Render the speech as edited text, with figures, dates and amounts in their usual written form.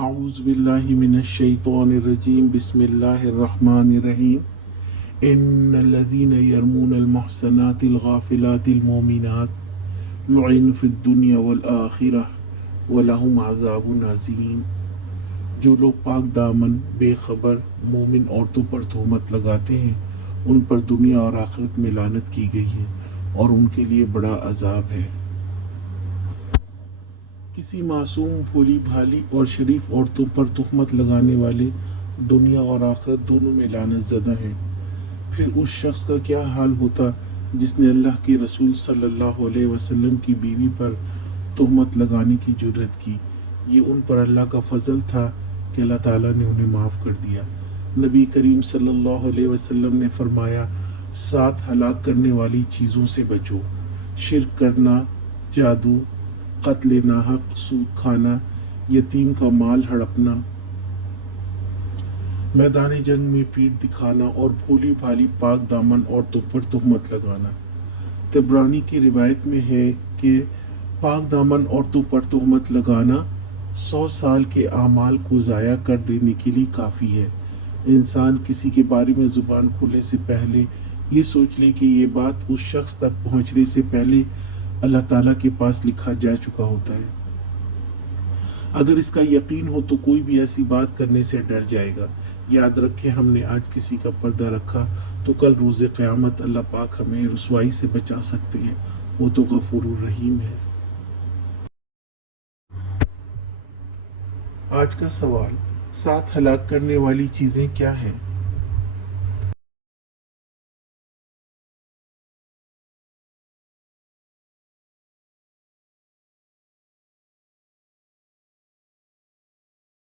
اعوذ باللہ من الشیطان الرجیم بسم اللہ الرحمن الرحیم ان الذین یرمون المحصنات الغافلات المؤمنات لعنوا فی الدنیا والآخرہ ولہم عذاب عظیم۔ جو لوگ پاک دامن بے خبر مومن عورتوں پر تہمت لگاتے ہیں ان پر دنیا اور آخرت میں لعنت کی گئی ہے اور ان کے لیے بڑا عذاب ہے۔ کسی معصوم بھولی بھالی اور شریف عورتوں پر تہمت لگانے والے دنیا اور آخرت دونوں میں لعنت زدہ ہیں۔ پھر اس شخص کا کیا حال ہوتا جس نے اللہ کے رسول صلی اللہ علیہ وسلم کی بیوی پر تہمت لگانے کی جرات کی۔ یہ ان پر اللہ کا فضل تھا کہ اللہ تعالیٰ نے انہیں معاف کر دیا۔ نبی کریم صلی اللہ علیہ وسلم نے فرمایا، 7 ہلاک کرنے والی چیزوں سے بچو: شرک کرنا، جادو، قتل ناحق، سود کھانا، یتیم کا مال ہڑپنا، میدان جنگ میں پیٹھ دکھانا اور بھولی بھالی پاک دامن عورتوں پر تہمت لگانا۔ طبرانی کی روایت میں ہے کہ پاک دامن عورتوں پر تہمت لگانا 100 سال کے اعمال کو ضائع کر دینے کے لیے کافی ہے۔ انسان کسی کے بارے میں زبان کھولنے سے پہلے یہ سوچ لے کہ یہ بات اس شخص تک پہنچنے سے پہلے اللہ تعالیٰ کے پاس لکھا جا چکا ہوتا ہے۔ اگر اس کا یقین ہو تو کوئی بھی ایسی بات کرنے سے ڈر جائے گا۔ یاد رکھیں، ہم نے آج کسی کا پردہ رکھا تو کل روز قیامت اللہ پاک ہمیں رسوائی سے بچا سکتے ہیں۔ وہ تو غفور الرحیم ہے۔ آج کا سوال: 7 ہلاک کرنے والی چیزیں کیا ہیں؟